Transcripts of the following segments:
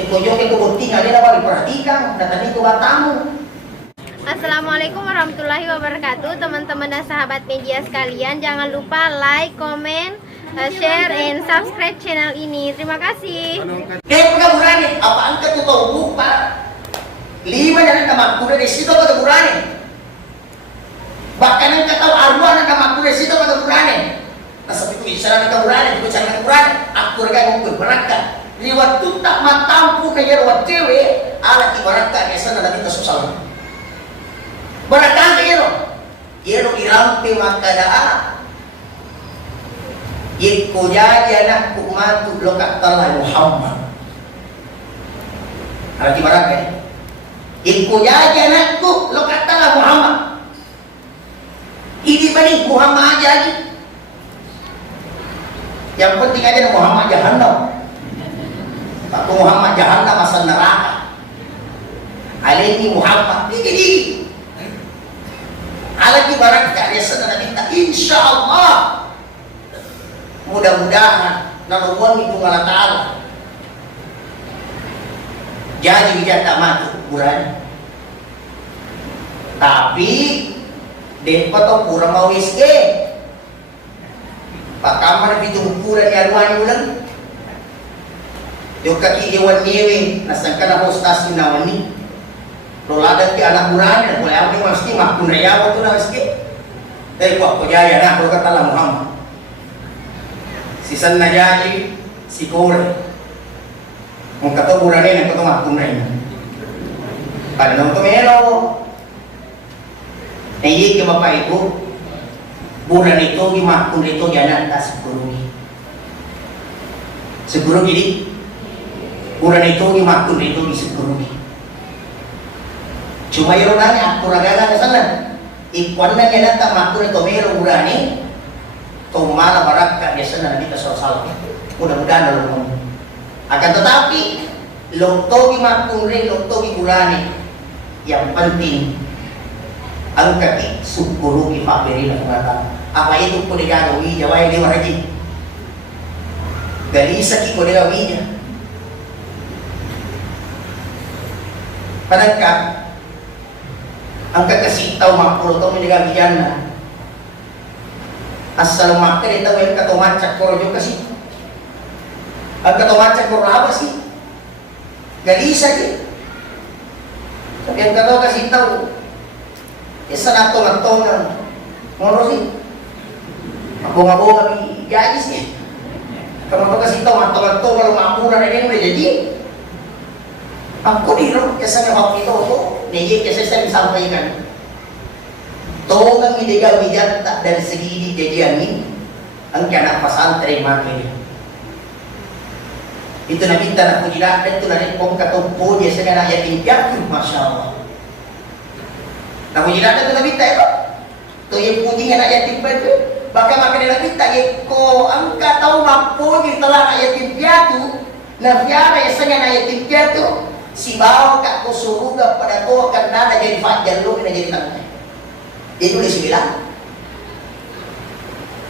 Ikoyo itu bukti nggak ada diperhatikan, datang itu batamu. Assalamualaikum warahmatullahi wabarakatuh, teman-teman dan sahabat media sekalian. Jangan lupa like, comment, share, and subscribe channel ini. Terima kasih. Berani, apa angkat tuh tahu lupa? 5 jangan kamak kuda di situ pada berani. Bahkan angkat tahu arwah kamak kuda di situ pada berani. Nah seperti itu bicara angkat berani, itu bicara angkat berani. Aku rekan berberatkan. Liwat tak matampu kayak lewat cewek, alat ibaratkan biasa nanti kita susah. Beratkan iro irampi makada iko jadi anak kumatu lokat talai Muhammad arti beratkan iko jadi anakku lokat talai Muhammad ini bani Muhammad aja lagi yang penting aja Muhammad jahannam aku Muhammad jahannam asal neraka alaihi Muhammad ini alagi barang biasa na minta insya Allah mudah-mudahan naluan itu Allah Ta'ala jadi bijak tak mati bulan tapi depa to kurang mau iske pak kamar itu ukuran yarwani ulang yung kaki iwan niwi nasangka na hostas minawani lolada ki anak murani boleh apa mesti makun raya waktu na meski tapi kok jaya nah kalau kata Muhammad sisan na jadi si kore mau kata murani nak kata makun raya pada nonton melo ini ke bapak ibu bulan itu di makun itu jangan tas seguru jadi bulan itu di makun itu di seguru cuma yung nanya aku ragalan sana ikuan na niya nata makuna to mayroong urani to malabarak ka biasa na nabita sa salah mudah-mudahan na lumang akan tetapi loktogi makunre loktogi urani yang penting ang kaki sukuru ipapiri na kumata apa itu ko nagagawi jawai di waraji galisa ki ko nagagawi niya panagka ang kakasitaw makro to minigabi dyan na asal makro ito yung katumacak ko rin kasi ang katumacak ko raba si galisa di sabi ang kato kasitaw isa na ito ng moro si mabunga-bunga may gagis niya kama ito kasitaw matong-matong malumamura na rin jadi ako dito kasi nga ako ito niyik kasi sa sampaikan tongang iligaw bijat tak dari segi dijadiani ang kana pasantren makin itu na minta na kujila dan tu na rin pong katumpo dia sa kana yatim piatu masyaallah na kujila dan tu na minta ito to yung puting na yatim piatu baka makin na minta ko ang kataw mapo ni tala na yatim piatu na fiara sa kana yatim piatu si bawa kak ko suruga pada ko akan nada jadi fajar lu kena jadi tangga itu disbilang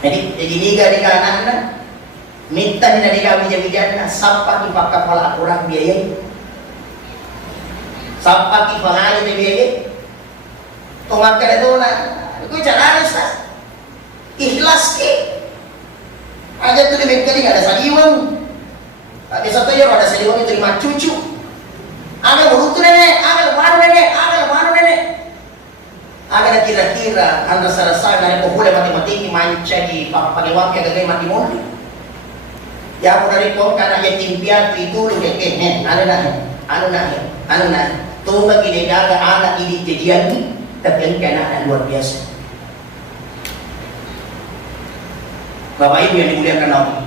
jadi niga di kanan na minta na di kami jadi na sampai di pakap pala kurang biaya sampai di pangali di biaya tumak kada do na ko cara sa ikhlas ke aja tu di mekali ada saliwang ada satu yang ada saliwang itu terima cucu ada berutu nenek, ada baru nenek, ada baru nenek. Ada kira-kira anda rasa dari pohon mati-mati manca di pangewak yang gagay mati moni. Ya aku dari pohon karena yatim piatu itu lu keke, anu nah. Tunggu gini gaga anak ini jadian ni, tapi yang kena luar biasa. Bapak Ibu yang dimuliakan Allah.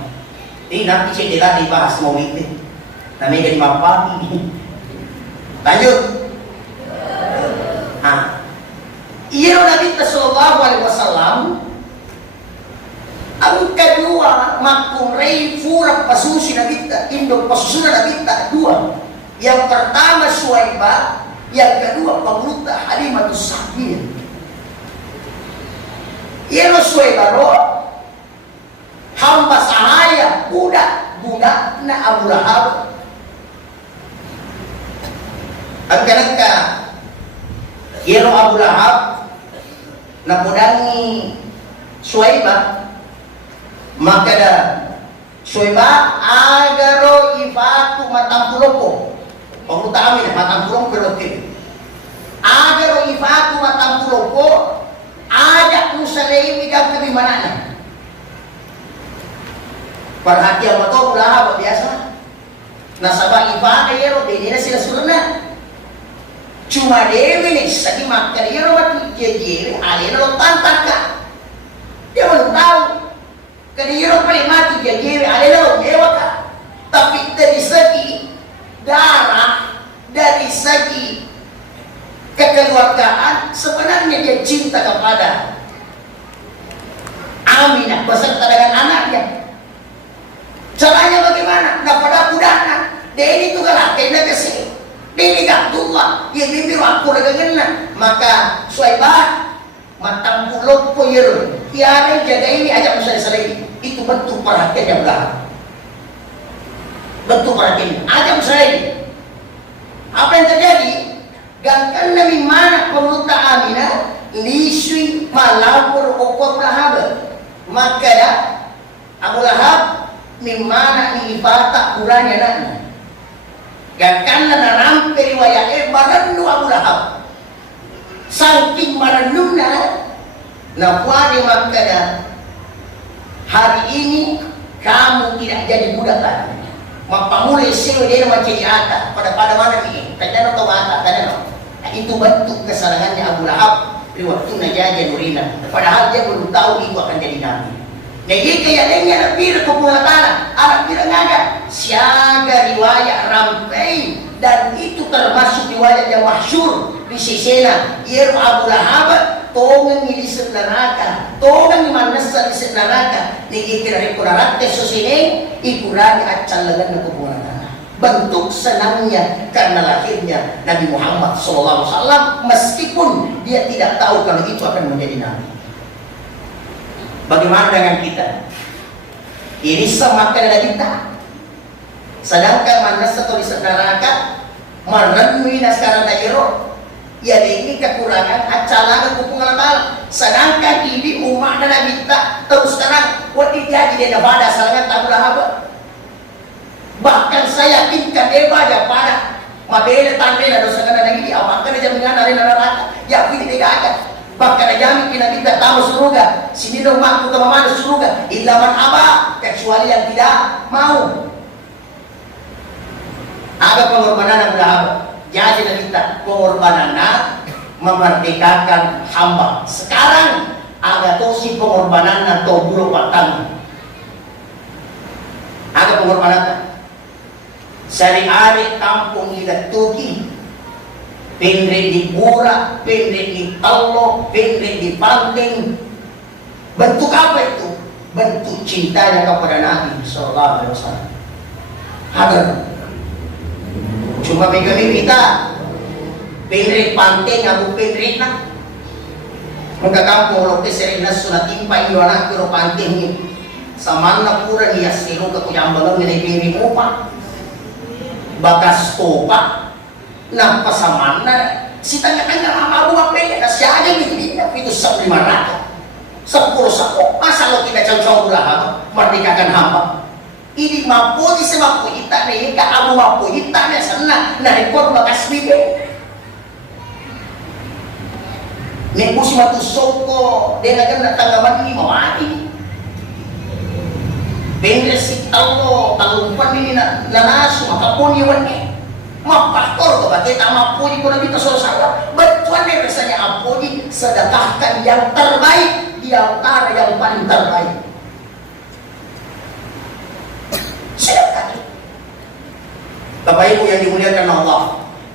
Ini nanti saya tidak dibahas mau itu. Namanya jadi mapati. Lanjut. Iya Nabi Sallallahu Alaihi Wasallam. Ang kedua makum rei fura pasusi Nabi Indo pasusuna Nabi dua. Yang pertama Suwaibah, yang kedua Pemuluta Halimatus Sa'diyah. Iya Suwaibah hamba sahaya budak na Abu Lahab Nagka Yero Abu Lahab napudangi Suwaibah, maka da Suwaibah agaro ifatu matampuloko pangutami na matampulong perotin agaro ifatu matampuloko ajak musalay midang kebimanana. Perhatian mo to, Lahab biasa nasabang iba kayero hindi na sila suruna. Cuma dewi nih, sagi makan dia rawat jadi, alih lo tantan ka. Dia belum tahu. Kadiro paling mati jadi, alih lo nyewa ka. Tapi dari segi darah, dari segi kekeluargaan, sebenarnya dia cinta kepada Aminah beserta dengan anaknya. Caranya bagaimana? Nah pada kudana, dia ini tuh galak, dia kesini. Ini Abdullah, ya bibir aku dengan maka Suwaibah matang pulau poyer, tiada jaga ini ajak musalai itu bentuk perhatian yang belah, bentuk perhatian, ajak musalai. Apa yang terjadi? Gangkan Nabi mana pemerintah Aminah, lisui malapur okor Lahab, maka ya Abu Lahab mimana ifata kurangnya nana. Gangkanlah narampe riwayat marannu Abu Lahab saking marannuna nafuadi makanya hari ini kamu tidak jadi budak lagi mapamulai sewa dia macam ata pada mana ni kanya no ata kanya no itu bentuk kesalahannya Abu Lahab waktu najaja Nurina padahal dia belum tahu itu akan jadi nabi. Jadi kayaknya anak bir kepulatan, anak bir ngaga siaga riwayat rampai dan itu termasuk riwayat yang masyhur di sisena. Yeru Abu Lahab tongan di neraka, tongan di mana di neraka. Niki kira ikurarat tesusine ikurani acal lengan kepulatan. Bentuk senangnya karena lahirnya Nabi Muhammad SAW meskipun dia tidak tahu kalau itu akan menjadi nabi. Bagaimana dengan kita? Ini semakin ada kita. Sedangkan mana satu di neraka, merenui naskara dairo. Ya ini kekurangan acalan kepungan tal. Sedangkan ini umat dan kita terus terang. Waktu jadi di Nevada, sangat tak berapa. Bahkan saya yakinkan dia baca pada mabele tanda dosa kana ini awakan dia mengan dari neraka. Ya ini tidak ada. Bahkan ajami kita kita tahu surga sini dong mampu ke mana surga ilaman apa kecuali yang tidak mau. Ada pengorbanan yang berapa jadi kita pengorbanan memerdekakan hamba. Sekarang ada tosi pengorbanan atau bulu patang ada pengorbanan sehari-hari kampung kita tuki pendek di Bura, pendek di Talo, pendek di Panting. Bentuk apa itu? Bentuk cintanya kepada Nabi Sallallahu Alaihi Wasallam. Ada. Cuma begini kita pendek Panting, aku pendek nak. Muka kampung lokasi serina sunat timpa iyo anak kiro Panting ni. Samana pura ni asiro ke kuyambalang ni piri mo pa. Bakas topa. Nah pasamana si tanya-tanya apa buat pelek siya aja itu 1.500 10 sako masa lo kita cocok lah merdekakan hamba ini mampu di semampu kita nih ka abu mampu kita nih sana nah ikut bakas bibe nih pusi matu soko dia akan tanggapan ini mau mati bener si Allah talumpan ini nanasu maka pun iwan nih mapakor to kita mampuni ko nabi sallallahu betuan nih rasanya ampuni sedekahkan yang terbaik di antara yang paling terbaik sedekah. Bapak Ibu yang dimuliakan Allah,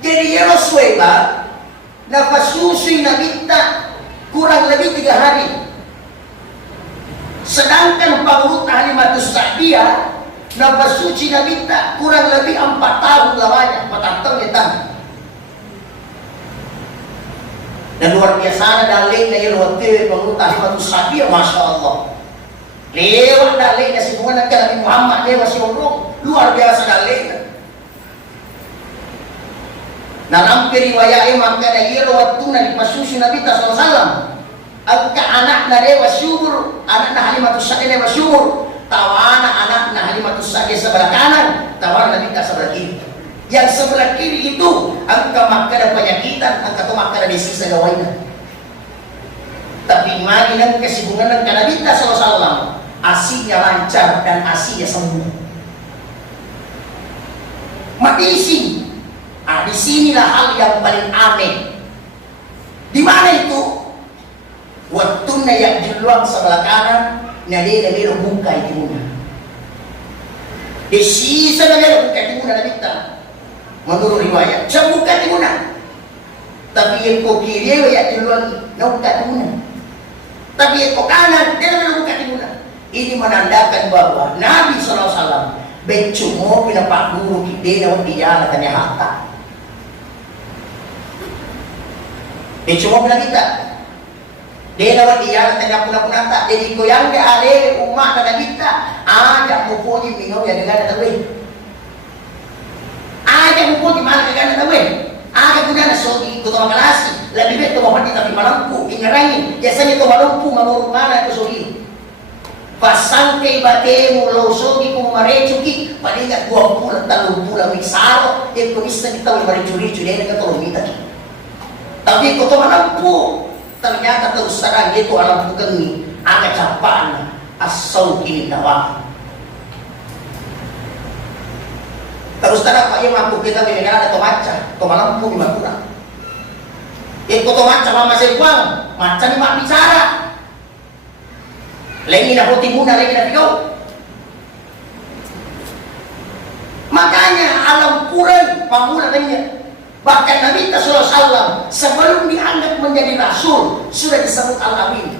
jadi ya Suwaibah nafas susui nabi kurang lebih 3 hari, sedangkan Paulus Halimatus Sa'diyah nafas suci Nabi kurang lebih 4 tahun lamanya, 4 tahun kita. Dan luar biasa dalil dari waktu pengutas Paulus Sa'diyah, masya Allah. Lewat dalil dari hubungan Nabi Muhammad dia masih ngomong luar biasa dalil. Narampir riwayat maka dahil waktu na dipasusi Nabi sallallahu alaihi wasallam. Agka anak na dewa syukur, anak na Halimatus Sa'diyah dewa syukur. Tawana anak na Halimatus Sa'diyah sebelah kanan, tawana Nabi sebelah kiri. Yang sebelah kiri itu angka maka ada penyakitan, angka tu maka ada disiksa gawainya. Tapi mari dengan kesibukan dengan Nabi sallallahu alaihi wasallam, asinya lancar dan asinya sembuh. Matisi. Di sinilah hal yang paling aneh. Di mana itu? Waktunya yang diluang sebelah kanan, nade nabi buka itu muna. Di sisa nabi buka itu muna nabi ta. Menurut riwayat, saya buka itu muna. Tapi yang kau kiri ya diluang, buka itu muna. Tapi yang kau kanan, dia nabi buka itu muna. Ini menandakan bahwa Nabi SAW bencumo pinapak guru kita na dia katanya hatta. Bencumo pina kita. Dia na dia katanya puna-puna tak. Jadi ko yang dia ale umat na kita. Ada mupuji minum ya dengan tawe. Ada mupuji mana dengan tawe. Ada guna na sogi ko kelas. Lebih baik to mapati tapi malampu ingarangi. Biasanya to malampu mamuru mana to sogi. Pasang kay bate mo losogi kung marechuki palinga 20 30 misaro e kumista ni tawo marechuri churi na katulumita ki. Tapi ko to manampu ternyata terus terang itu alam bukangi agak capaan asal kini nawa. Terus terang Pak yang mampu kita bineka ada tomaca, to manampu di Madura. E ko to maca mama sebuang, maca ni mak bicara. Lagi na putih muna, lagi na bigaw. Makanya alam kurang pamula kanya. Bahkan Nabi sallallahu alaihi wasallam sebelum diangkat menjadi rasul sudah disebut Al-Amin.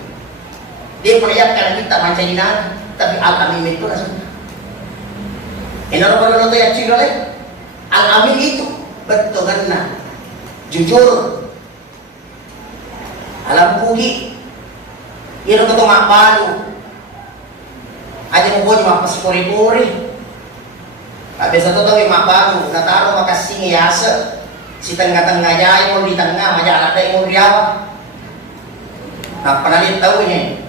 Dia perlihatkan kita macam ini, tapi Al-Amin itu rasanya. Ini orang-orang yang ciri Al-Amin itu betul kan? Jujur. Alam pugi. Ini ketemu baru. Aja mo mga paspori-pori. Habis itu tahu mak baru, nataro makasih ngiyasa. Si tengah-tengah jaya mo di tengah, majalah tayo mo riyawa. Panalit tahu niya.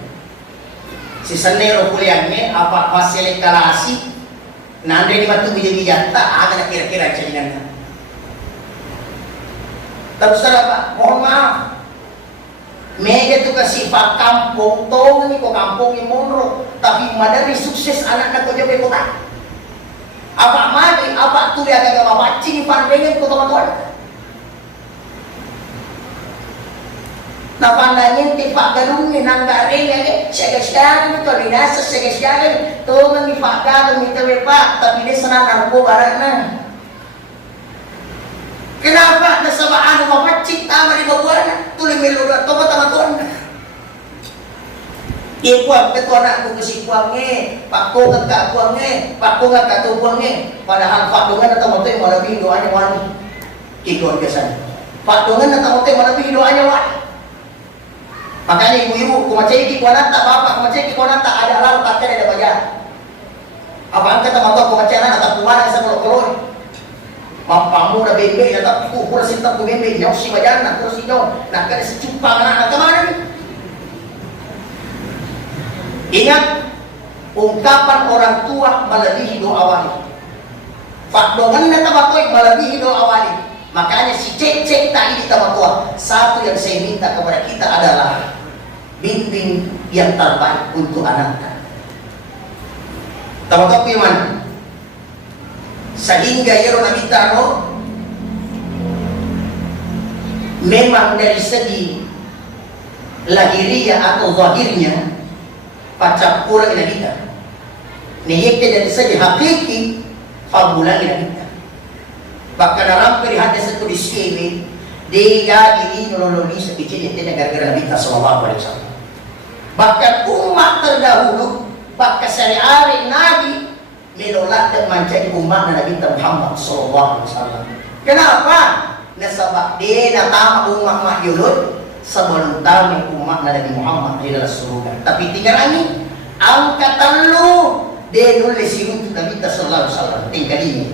Si Sanero kuliahnya apa hasil kalasi. Nandre di batu bijak-bijak tak ada kira-kira jadinya. Terus apa? Mohon maaf. Mega tu kasih pak kampung tong ni ko kampung ni monro tapi madari sukses anak nak ko jabe kota. Apa madi apa tu dia agak mabacing pandengan ko teman-teman. Na pandangan ti pak gadung ni nang garing ya segeskan to dinasa segeskan to nang pak gadung ni tawe pak tapi dia senang narko barakna. Kenapa nasabaan mapacik tama di bawah tuloy may lugar to teman-teman. Ipuang ketua anak ko kasi puangnya, pakungan ka puangnya, pakungan ka to puangnya. Padahal pakdungan na tamotoy malabi doanya wani. Kikon kesan. Pakdungan na tamotoy malabi doanya wani. Makanya ibu-ibu kumaceki kuanata bapak kumaceki kuanata ada lalu kakek ada bayar. Apa angkat teman-teman kumacena atau kuana sa kolor-kolor. Mampamu na bebe ya tapi ku pura sinta ku bebe nyok si wajana terus ino nak kada secupang anak kemana nih. Ingat ungkapan orang tua melebihi doa wali. Fakdongan na tabakoy melebihi doa wali. Makanya si cek-cek tadi di tabakoy satu yang saya minta kepada kita adalah bimbing yang terbaik untuk anak. Tabakoy mana? Sehingga Yero Nabi Taro memang dari segi lahiriah atau zahirnya pacap kurang ina kita. Niyeknya dari segi hakiki fabulan ina kita. Bahkan dalam perihadis itu di sini dia ini nololi sekecil itu gara-gara Nabi sallallahu alaihi wasallam. Bahkan umat terdahulu bahkan sehari-hari Nabi menolak dan menjadi umat Nabi Muhammad sallallahu alaihi wasallam. Kenapa? Nasabak dia natama umat mahyulun sebelum tahu umat Nabi Muhammad di dalam surga. Tapi tinggal ini angkatan lu dia nulis untuk Nabi sallallahu alaihi wasallam. Tinggal ini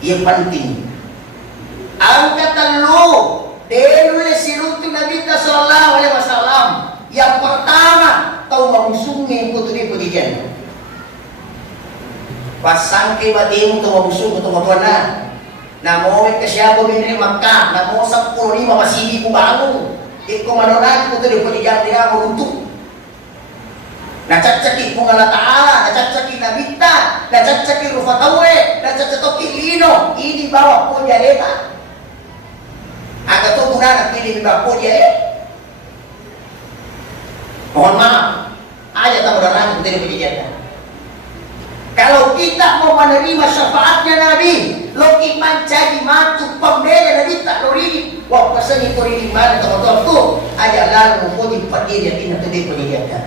ia penting. Ang katalo, denule sinunto Nabi sallallahu alaihi wasallam. Yang pertama, tau mabusungin ko tuloy po diyan. Pasang kay bading to mabusung ko tuwa na. Namoy ka siya bumili Makkah, namo 10 masidi ko bangon. Iko manoran ko tuloy po diyan nga mo runtuk. Nacaccaki kung Allah Ta'ala, nacaccaki Nabita, nacaccaki Rufatawe, nacaccaki Lino, ini bawa po niya leta. Agak to muna nagpili ba po niya mohon maaf, aja tamu darah dari penjajah. Kalau kita mau menerima syafaatnya Nabi, lo iman jadi matu pembela Nabi tak lori, wah pesan itu di mana teman-teman tuh, aja lalu mau dipakai dia tidak tadi penjajah.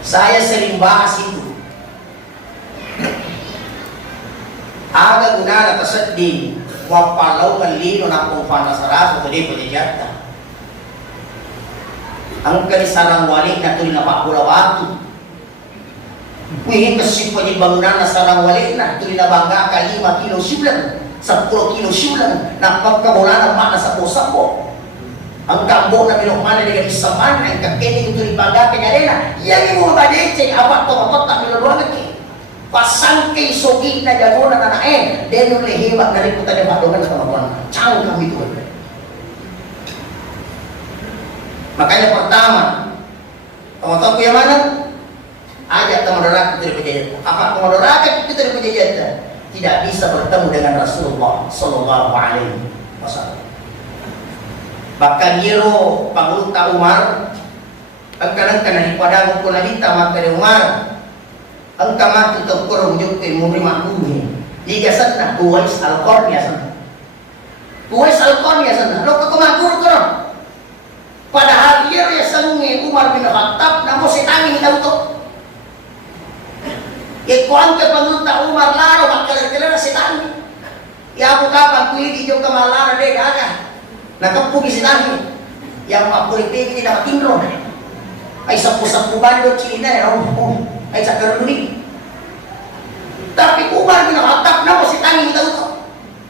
Saya sering bahas itu. Aga guna tersedih, wapalau kalino napong panasara tadi penjajah. Ang kali sarang wali na tuloy na pakula waktu. Wih kasi bangunan na sarang wali na tuloy na bangga ka 5 kilo siulan, 10 kilo siulan, na pagkabulan ng mana sa pusa-po. Ang kambo na minukmana dengan isaman, ang kakini ko tuloy bangga kanyarena, yan yung mga badetse, apat to kapot na minuluangan ki. Pasang kay sogi na gano'n na nanain, denun lehiwag na rin putan yung padungan sa pamakuan. Tsang kami ito. Makanya pertama, teman-teman yang mana? Ajak teman neraka dari penjajah. Apa teman neraka itu dari penjajah? Tidak bisa bertemu dengan Rasulullah Sallallahu Alaihi Wasallam. Bahkan Nero Panglutah Umar, angkan-angkan daripada mukul Nabita maka dari Umar, angka mati terkurung jukti memberi makmumi. Jika sana Uwais Al-Qarni sana, Uwais Al-Qarni sana, lo kekumakur kurang. Padahal dia sangi Umar bin Khattab namo sitangi daw to. Ikuan ke Panglutah Umar laro makkalala sitangi. Ya ako kapan kuili yung kamalara de gaga. Nakapugi sitangi. Yang mapulit-pigi na matinro. Ay sapu-sapu bando China ay sa karuni. Tapi Umar bin Khattab namo sitangi daw to.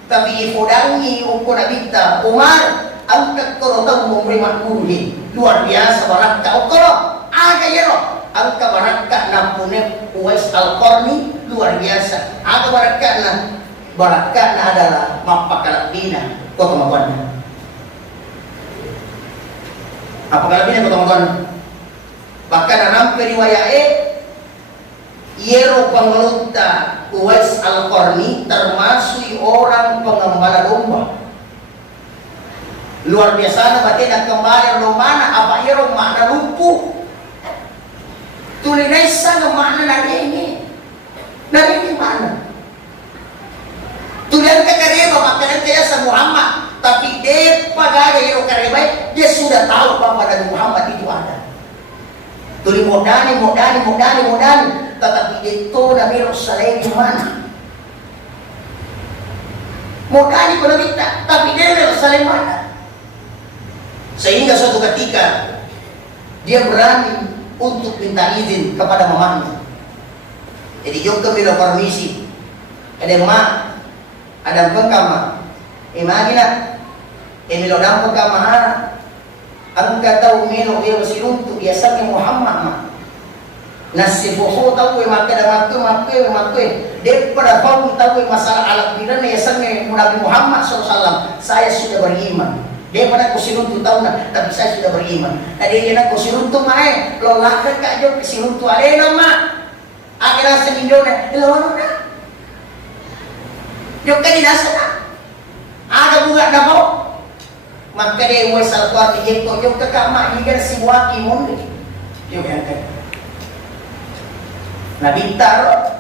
Tapi ifudangi uko nabita Umar angkat koro tahu memberi makmuri luar biasa barakah okoro aga yero angka barakah nampune Uwais Al-Qarni luar biasa aga barakah na adalah mapakalabina ko teman-teman apa kalabina ko teman-teman bahkan nampe riwayae yero Panglutah Uwais Al-Qarni termasuk orang pengembala domba. Luar biasa na batin at kembali romana apa irong makna lumpuh. Tulinay sa ng makna narini. Narini mana? Tulian ka kareba makanan kaya sa Muhammad. Tapi dia pagaya irong kareba dia sudah tahu bahwa dari Muhammad itu ada. Tuli modani. Tetapi itu Nabi Rasulullah di mana? Modani pun kita, tapi dia Rasulullah mana? Sehingga suatu ketika dia berani untuk minta izin kepada mamanya. Jadi joko bila permisi. Ada mak, ada pengkama. Imagina, emilo dam pengkama. Angka tahu melo dia bersiluntuk biasanya Muhammad mak. Nasibuhu tahu maka daripada kau tahu masalah alat bidan biasanya Nabi Muhammad SAW. Saya sudah beriman. Daripada ko sinunto tahu na, tapi saya sudah beriman. Tadi na ko sinunto mae, lo lakad ka jo sinunto alena ma. Akin na sa nindo na, hello na. Jo kani nasa na. Ada bunga na ko. Magkade mo sa Al-Qarni yeko, jo kakama higan si waki mo ni. Jo kan. Nabintaro.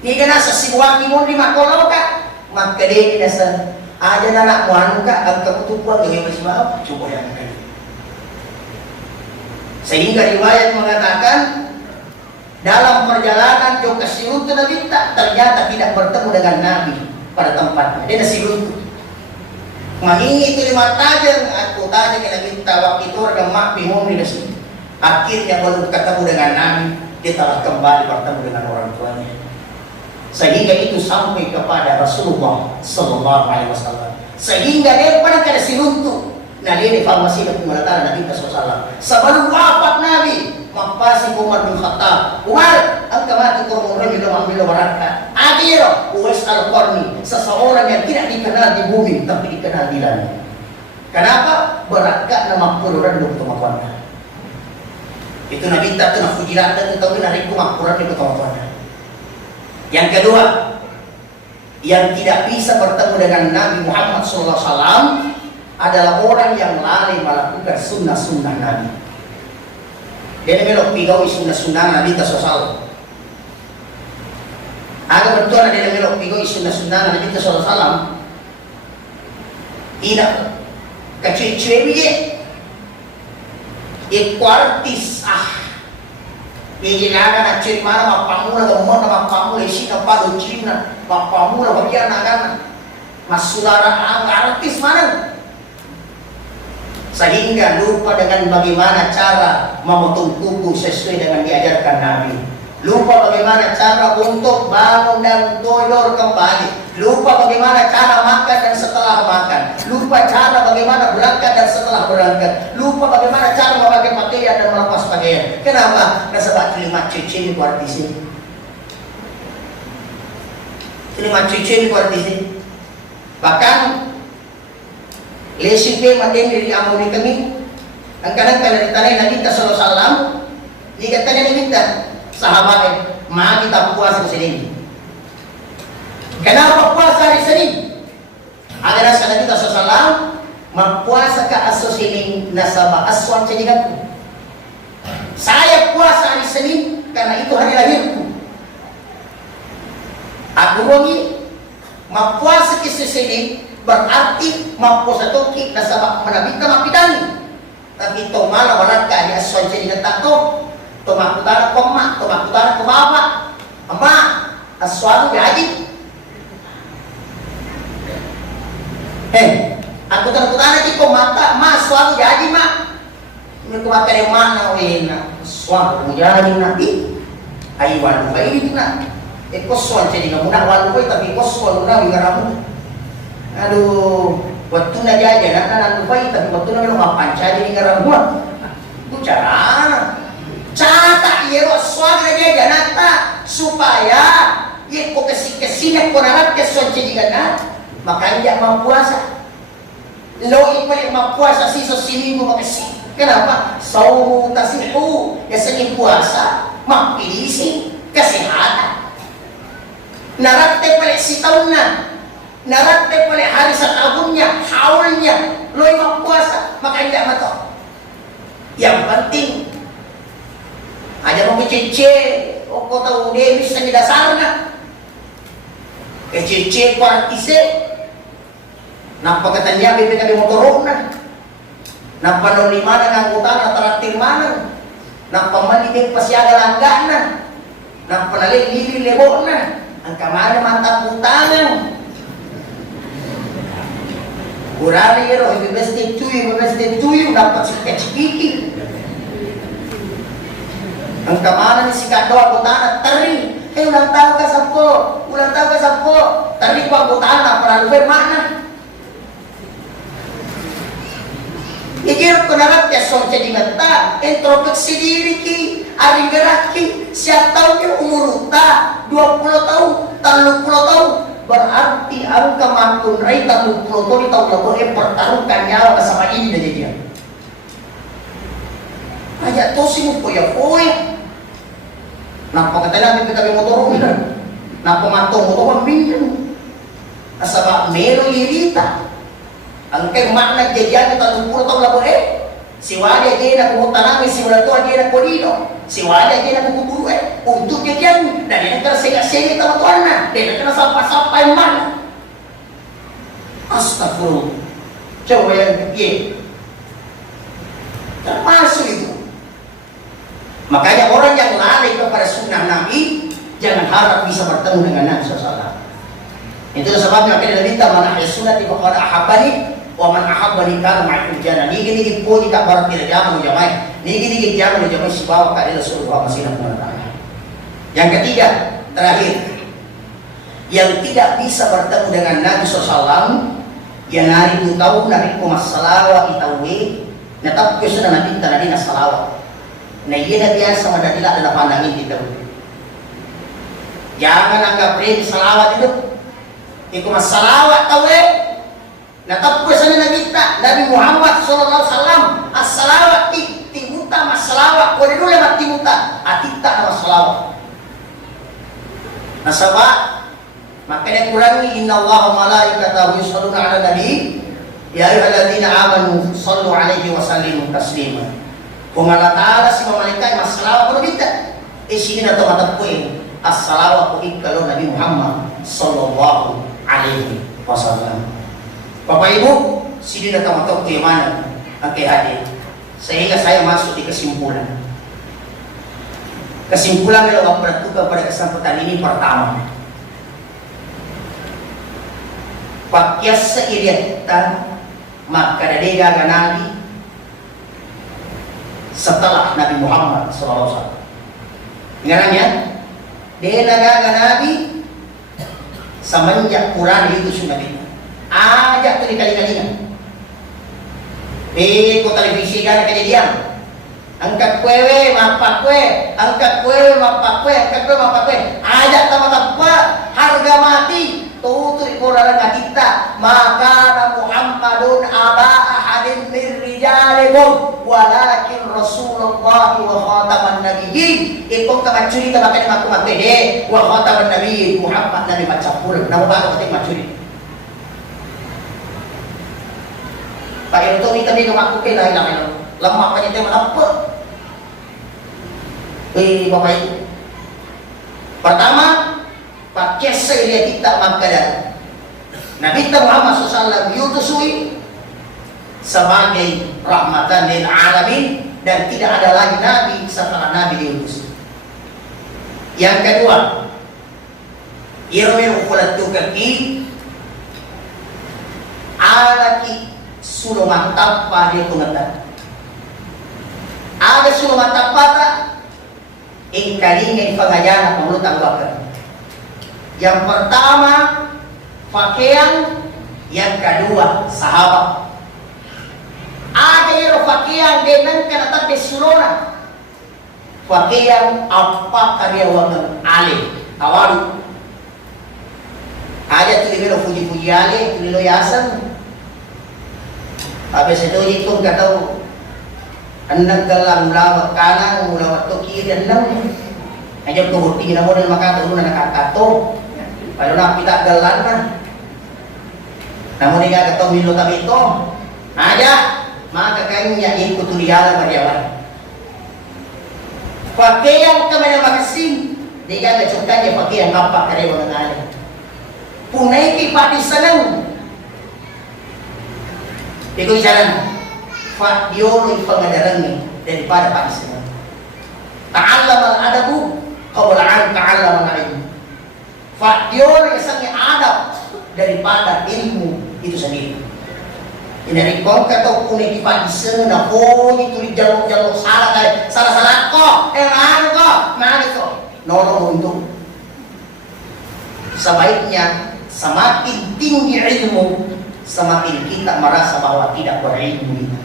Higan na sa si waki mo ni makolaw ka. Magkade na sa aja anak muanu ka ang kebutuhan yang masih mau coba yang ini. Sehingga riwayat mengatakan dalam perjalanan Joka Siruntu Nabi ternyata tidak bertemu dengan Nabi pada tempatnya. Dia Siruntu. Mahingi itu 5 tajam aku tanya ke Nabi waktu itu orang mak bingung di sini. Akhirnya baru ketemu dengan Nabi, dia telah kembali bertemu dengan orang tuanya. Sehingga itu sampai kepada Rasulullah Sallallahu Alaihi Wasallam. Sehingga dia pada kada sinuntuk. Nah dia informasi dari pemerintahan Nabi SAW. Sebelum wafat Nabi, mapasi Umar bin Khattab. Umar, angka mati korban minum waraka. Adil, Uwais Al-Qarni, seseorang yang tidak dikenal di bumi tapi dikenal di langit. Kenapa? Berangkat nama Quran di Tuhan. Itu Nabi tak kena fujilat dan tahu narik Quran di Tuhan. Yang kedua, yang tidak bisa bertemu dengan Nabi Muhammad SAW adalah orang yang lalai melakukan sunnah-sunnah Nabi. Dia melok pigawi sunnah-sunnah Nabi SAW. Agak betul ada dia melok pigawi sunnah-sunnah Nabi SAW. Tidak kecil-cewek ikuartis Ini nak ciri mana mapamula gamon mapamula isi kapado Cina mapamula bagian agama masudara artis mana sehingga lupa dengan bagaimana cara memotong kuku sesuai dengan diajarkan Nabi. Lupa bagaimana cara untuk bangun dan tidur kembali. Lupa bagaimana cara makan dan setelah makan. Lupa cara bagaimana berangkat dan setelah berangkat. Lupa bagaimana cara memakai pakaian dan melepas pakaian. Kenapa? Karena sebab kelima cuci ini kuat di sini. Kelima cuci ini kuat di sini. Bahkan lesipe maden dari amuni kami. Kadang-kadang ditanya Nabi Sallallahu Alaihi Wasallam, dikatakan minta sahabatnya, mari kita puasa di sini. Kenapa puasa hari Senin? Ada nasihat Nabi Sallallahu Alaihi Wasallam, mempuasa ke asos ini nasabah aswan cedikanku. Saya puasa hari Senin karena itu hari lahirku. Aku wangi mempuasa ke Senin berarti mempuasa toki nasabah menabita mapidani. Tapi to malah walat ka di aswan cedikan to. Tomakutana ko ma, tomakutana ko baba. Ama, aswanu gaji. Aku tanutana ki ko mata, ma aswanu gaji ma. Ini ko mata ni mana wena, aswanu gaji na di. Aywan ba ini na. Ko swan jadi ngamuna walu ko tapi ko swan na wingaramu. Aduh, waktu na jaja na nandu pa tapi waktu na melo mapanca jadi ngaramu. Itu cara. Cata yero swagre dia ganata supaya ye ko kesine ko narat ke sonce digana makanya dia mempuasa lo ipale mempuasa siso seminggu makasi kenapa saumu tasihu ya segini puasa mapilisi kesehatan narat te pale sitauna narat te pale hari setahunnya haulnya lo mempuasa makanya dia mato yang penting aja mau cece, kau tahu dia bisa di dasarnya. Cece kuartise, nampak katanya BPKB motorona, nampak non lima dengan utara terakhir mana, nampak mandi dek pasiaga langgana, nampak nalik lili lebona, angka mana mantap utangan. Kurari roh bebeste tuyu, dapat sikit-sikit. Ang kamana ni si Kado Butana tari, ulang tahun ka sampo, tari ko Butana para luber mana? Ikir ko narat ya son jadi ngata, introspeksi diri ki, ari gerak ki, siap tahu ki umur ta 20 tahun, 30 tahun, berarti ang kamakun ray 30 tahun di tahun lalu pertaruhkan nyawa bersama ini dari dia. Aja tosi mo poya. Napa kata namin kami motor napa matong motor minum. Asaba mero lilita. Ang kay makna jadian kita 20 tahun labo si wali dia nak kumutan namin si wala to dia nak kolino. Si wali dia nak kuburu untuk jadian dan dia nak sega-sega teman-teman na. Dia nak sampai-sampai mana. Astagfirullah. Coba yang ye. Termasuk itu. Makanya orang yang lalai kepada sunnah Nabi jangan harap bisa bertemu dengan Nabi SAW. Itu sebabnya kita minta man ahli sunnati faqad ahabbani wa man ahabbani kana ma'al jannah. Nigi po ni ka barat tidak jaman jamai. Nigi jaman jamai si bawa ka ila surga masih nak. Yang ketiga, terakhir yang tidak bisa bertemu dengan Nabi SAW, yang hari itu tahu Nabi ko masalawa itawi, natap ko sa Nabi tanadi na salawa. Na iya na biasa madadila na pandangin dito. Jangan anggap remeh salawat itu. Iko masalawa tawi, natap ko sa Nabi Muhammad SAW, as-salawat timuta masalawat, ko dulu lemat timuta, atita na masalawat. Nasaba, makanya kurangi inna Allah malaikatahu yusalluna ala nabi ya ayyuhalladzina amanu sallu alaihi wa sallimu taslima. Kung Allah Ta'ala si malaikat masalawa ko nabita isinin na ito matagpuin as-salawa ko ikalo Nabi Muhammad sallallahu alaihi wasallam. Bapak Ibu, sinin na ito matagpuin mana ang kihadi sehingga saya masuk di kesimpulan. Kesimpulan dalam peraturan pada kesempatan ini pertama, pakyas sa iryata magkadadiga Nabi setelah Nabi Muhammad SAW. Ingatannya, dia nagaga Nabi semenjak Quran diutus Nabi. Ajak tuh kali-kalinya. Ko televisi kan kejadian. Angkat kue, mapak kue, angkat kue, mapak kue, angkat kue, mapak kue. Ajak tama-tama harga mati. Tutur Quran kita, maka Muhammadun aba ahadin min rijalikum walakin Rasulullah wa khataman nabiyyin. Ito kamacuri tabakan maku makede wa khataman nabiyyin Muhammad nabi macapur. Nama baru ketik macuri. Pak itu kita ni kemaku ke lain lain. Lemak kan itu apa? Bapak Ibu. Pertama, pakai saya kita makanan. Nabi Muhammad SAW diutusui sebagai rahmatan lil alamin dan tidak ada lagi nabi setelah Nabi diutus. Yang kedua, irmil khulatu kaki alaki suluman tappa dia tungatan. Ada suluman tappa tak? Ingkalingan pengajaran menurut Abu Bakar. Yang pertama pakaian, yang kedua sahabat. Ada yang pakaian dengan kata besulona. Pakaian apa karyawan alim awal. Ada tu dia puji-puji alim, tu dia yasan. Habis itu hitung kata anak galang lawat kanan, lawat to kiri enam. Aja tu hurti na mo na makatulong na nakakato. Kalau nak kita galan na. Namun nga kato milo tabi ito. Aja maka kanya ikut tuliala mariawan. Pakaian kami na makasing. Di ka nagsukan niya pakaian apa karewa ng alin. Punay kipati sanang. Ikaw isaran. Yun yung pangadaran niya daripada pakisan. Ta'allam al-adabu kawalaan ta'allam al-ilmu. Yun yung isang adab daripada ilmu itu sendiri. Inarikon ka ito kung ikipakisan na ituloy jalok-jalok salah ko, ano ko, mali ko. No, untuk. Sebaiknya semakin tinggi ilmu, semakin kita merasa bahwa tidak berilmu kita.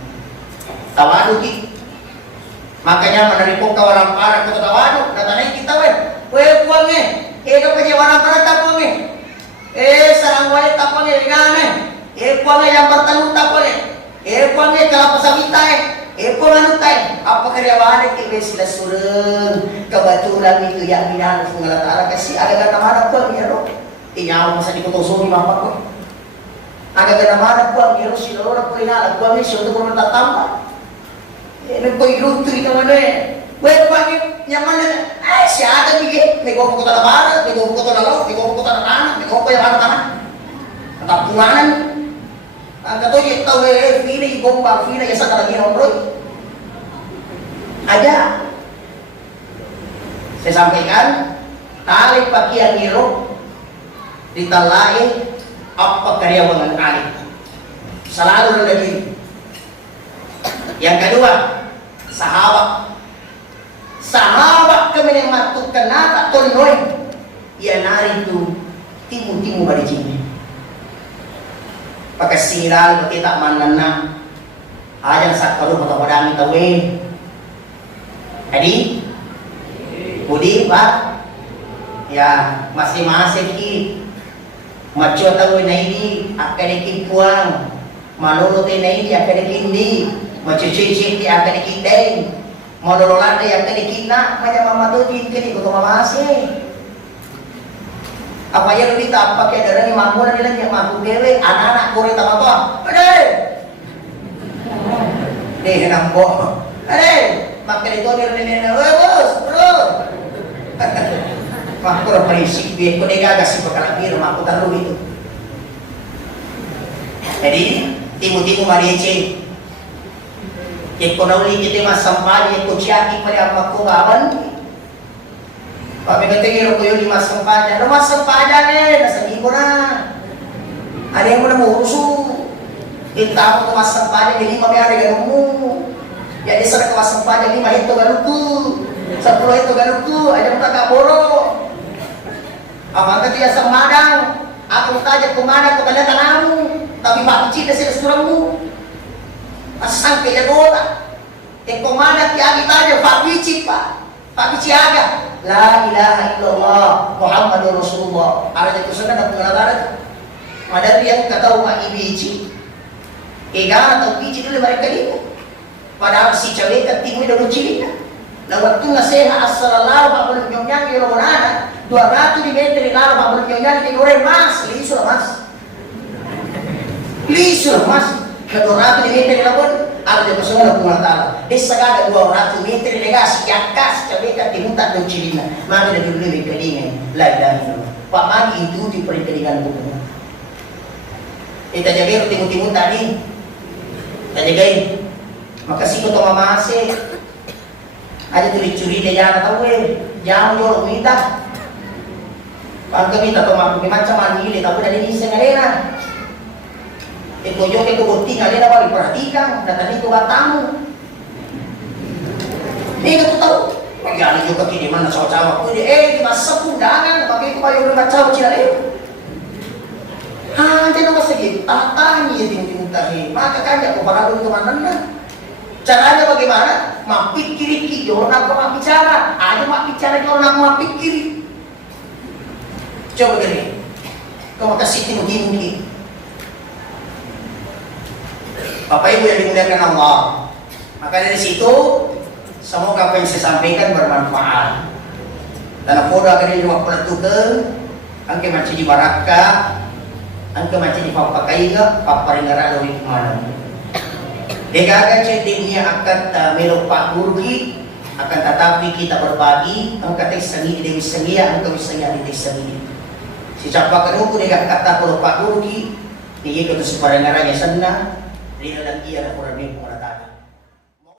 Tawadu kita. Makanya menerima kawaran parah kita tawadu. Natanay kita buang eka penyewaran parah tapong sarang wali tapong gane. Buang yang bertanggung tapong buang kalau pasabita buang anu tay. Apa karyawan kita sila sureng kebetulan itu yang binaan pengalatara kasi agak namana buang ya ro. Inyaw masa dikutusong ni mama ko. Agak namana buang ya ro sila ro ko inala buang ni siya untuk bertatamba. Nagpag-iluto rin naman Well, bakit nyaman na, siya ada bigay. May gopo ko na barat, may gopo ko na law, may gopo ko na kanan, may gopo ko yung kanan. Katapunganan. Ang katoy, ito fina yung bomba, fina yung sa kalagyan ng bro. Ada. Saya sampaikan, tali pakian hero, ditalain, apa karyawan ng alit. Selalu na lagi. Yang kedua, sahabat. Sahabat kami yang matukkan nata tonoy. Yan nari itu timu-timu balik sini. Pakai sinilal kita manana. Aja saat kalau kota padami tawe. Jadi, budi pak, ya masing-masing ki. Macho tawe na ini akan dikipuang, malolo te na ini akan dikindi, macho cicit di akan dikindeng, malolola te akan dikina, macam mama tu dikini kau mamase. Apa ya lebih tak pakai darah ni mampu dan dia mampu dewe, anak-anak kore tak apa, ada, deh nampak, ada, makan itu dia ni, bos, bro. Aku orang berisik, biar kau negaga si bakalan biru, aku taruh itu. Jadi, timu-timu mariece. Yang kau nauli kita mas sampah, yang kau ciaki pada apa kau kawan. Pak Megategi kau yung lima sampah, rumah sampah aja nih, nasa ibu na. Ada yang mana mau urusu, kita aku mas sampah aja, lima biar ada kamu. Jadi sana mas sampah aja lima itu galuku, 10 itu galuku, aja kita tak borong. Apakah dia semadang? Aku tanya kemana kepada tanahmu? Tapi Pak Cita sila surangmu. Asang kaya gota. Kemana tiagi tanya Pak Bici Pak. Pak Bici aga. La ilaha illallah Muhammadur Rasulullah. Ada itu sana nak mengatakan. Ada yang kata Pak Bici. Ega atau Bici dulu mereka ini. Padahal si cewek ketinggi dulu cilina. Na waktu nasihat as-sallallahu Pak belum nyonyang di Romonana 200 di meter lalu Pak belum nyonyang di goreng mas lisul mas ke 200 di meter lalu ada di personal kumantala desa ada 200 meter legasi yakas cabeka timutan dan cilina maka dari dulu lebih kedingan lain Pak Magi itu di perikadingan bukan kita jaga timu-timu tadi kita jagain makasih ketua mamase ada curi-curi dia jangan tahu jangan jual minta kalau kami tak tahu mampu macam mana ini tapi dari ini sengarena itu juga itu bukti ngalena balik perhatikan dan tadi itu batamu ini kita tahu jangan juga kini mana cawa-cawa aku di masa pundangan pakai itu pakai udah cawa cina jadi nama segini tanya timur-timur tahi maka kan aku pada dulu kemana caranya bagaimana? Mapikiri ki, orang aku bicara. Ada mak bicara orang aku pikiri. Coba gini, kau kasih timu-timu ni. Bapak Ibu yang dimuliakan Allah. Maka dari situ, semoga apa yang saya sampaikan bermanfaat. Dan aku akan diwak pelatukan, angke macam di baraka, angke macam di papakai ke, paparinggara dari kemana. Degagan cendingnya akan melompat burgi akan tetapi kita berbagi angkat sengi dewi sengi angkat sengi dewi sengi si capa keruku degagan kata melompat burgi dia itu separengannya sana dia dan dia orang